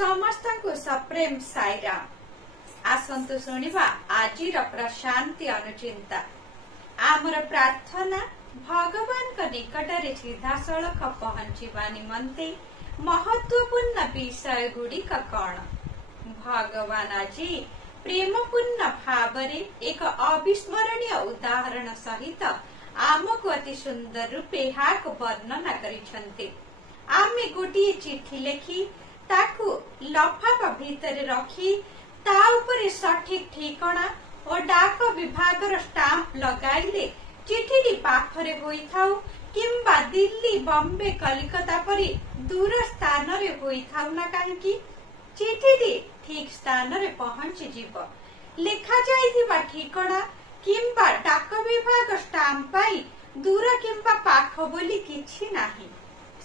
समस्त को सप्रेम साईराम। आसंतु शुणिबा आजिर प्रशांति अनुचिंता। आमर प्रार्थना भगवान का निकटरे सीधासलख पहुंचीबा निमंते महत्वपूर्ण विषय गुड़िक कौन। भगवान आज प्रेमपूर्ण भावरे एक अविस्मरणीय उदाहरण सहित आमको अति सुंदर रूपे यहाँ वर्णना करिसेंते। आमे गोटे चिठी लिखि ताकू लफाफा भितर रखी ता उपरे सठिक ठिकाना और डाक विभागर स्टाम्प लगाइले चिठीटी पाखरे होइथाउ किंबा दिल्ली बॉम्बे कलिकता परी दूर स्थान रे होइथाउ ना काहेकि चिठीटी ठीक स्थान रे पहुंची जीव। लिखा जाइथिबा ठिकाना किंबा डाक विभाग स्टाम्प पाई दूर किंबा पाख बोली किछि नाही।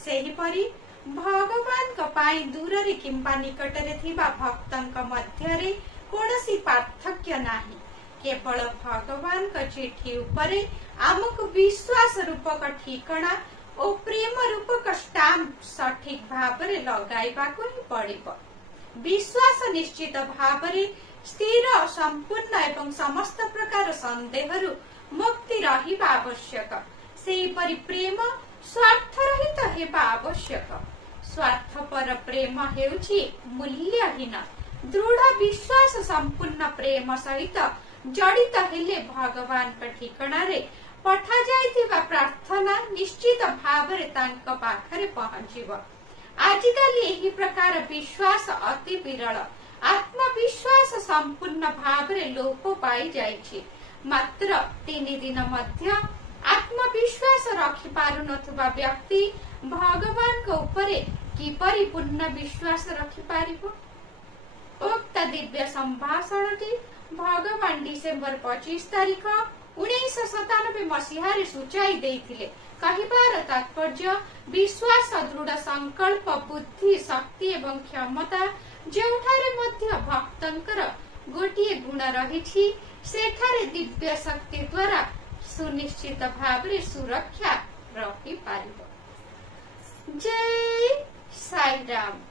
सेही परी भगवान को पाई दूर रे किंबा निकट रे थिबा भक्तंक मध्य रे कोनोसी पार्थक्य नाही। केवल भगवान को चिठी उपरे आमको विश्वास रूपक ठिकाना और प्रेम रूपक स्टाम्प सठिक भावरे लगाइबा को ही पड़िबो। विश्वास निश्चित भावरे स्थिर संपूर्ण एवं समस्त प्रकार संदेहरु मुक्ति रहिबा आवश्यक। सेही परि प्रेम स्वार्थ रहित हेबा आवश्यक। स्वार्थपर प्रेम हेउछि मूल्यहीन। दृढ़ विश्वास संपूर्ण प्रेम सहित जड़ित हेले भगवान का ठिकाना रे पठा जाइथिबा प्रार्थना निश्चित भावरे तांक पाखरे पहुंचीबो। आजिकाली एही प्रकार विश्वास अति विरल। आत्मविश्वास संपूर्ण भावरे लोप पाई जाइछि। मात्र 3 दिन मध्य आत्मविश्वास रखि पारु नथुबा व्यक्ति भगवान को उपरे किपरि पूर्ण विश्वास रखि पारिबो। उक्त दिव्य संभाषणटी भगवान डिसेम्बर 25 तारीख 1997 मसीहारे सूचाई देइथिले। कहिबार तात्पर्य विश्वास दृढ़ संकल्प बुद्धि शक्ति एवं क्षमता जेउठारे मध्य भक्तंकर गोटिए गुण रहिछि सेठारे दिव्य शक्ति द्वारा सुनिश्चित भावरे सुरक्षा रही पारिबो। जय साईराम।